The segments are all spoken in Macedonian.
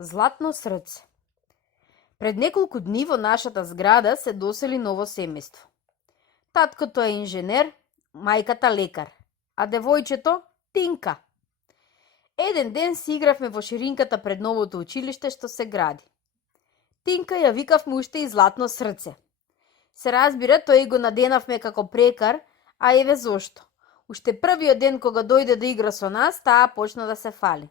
Златно срце. Пред неколку дни во нашата зграда се досели ново семејство. Таткото е инженер, мајката лекар, а девојчето Тинка. Еден ден си игравме во ширинката пред новото училиште што се гради. Тинка ја викавме уште и Златно срце. Се разбира, тој го наденавме како прекар, а еве зошто. Уште првиот ден кога дојде да игра со нас, таа почна да се фали.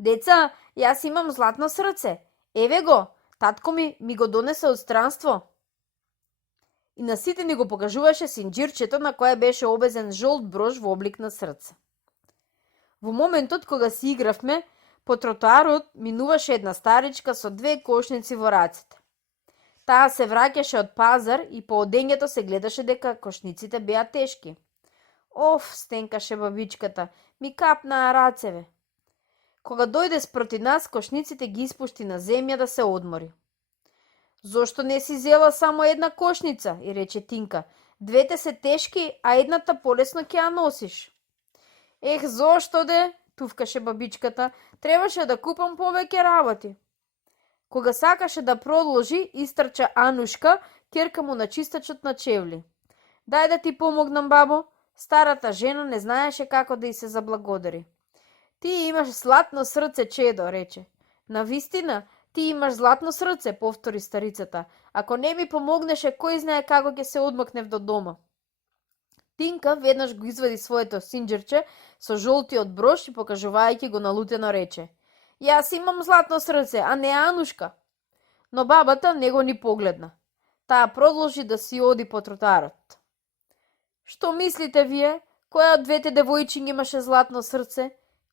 Деца, јас имам златно срце. Еве го, татко ми го донесе од странство. И на сите ни го покажуваше синџирчето на кое беше обезен жолт брош во облик на срце. Во моментот кога си игравме, по тротоарот минуваше една старичка со две кошници во рацете. Таа се враќаше од пазар и по одењето се гледаше дека кошниците беа тешки. Оф, стенкаше бабичката, ми капнаа рацеве. Кога дојде спроти нас, кошниците ги испушти на земја да се одмори. Зошто не си зела само една кошница, и рече Тинка. Двете се тешки, а едната полесно ќе ја носиш. Ех, зошто де, туфкаше бабичката, требаше да купам повеќе работи. Кога сакаше да продолжи, истрча Анушка, ќерка му на чистачот на чевли. Дај да ти помогнам, бабо. Старата жена не знаеше како да й се заблагодари. Ти имаш златно срце, чедо, рече. Навистина, ти имаш златно срце, повтори старицата. Ако не ми помогнеше, кој знае како ќе се одмакнев до дома. Тинка веднаш го извади своето синџерче со жолтиот брош и покажувајќи го налутено рече. Јас имам златно срце, а не Анушка. Но бабата не го ни погледна. Таа продолжи да си оди по тротоарот. Што мислите вие? Која од двете девојчиња имаше златно срце?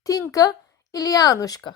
Тинка или Анушка?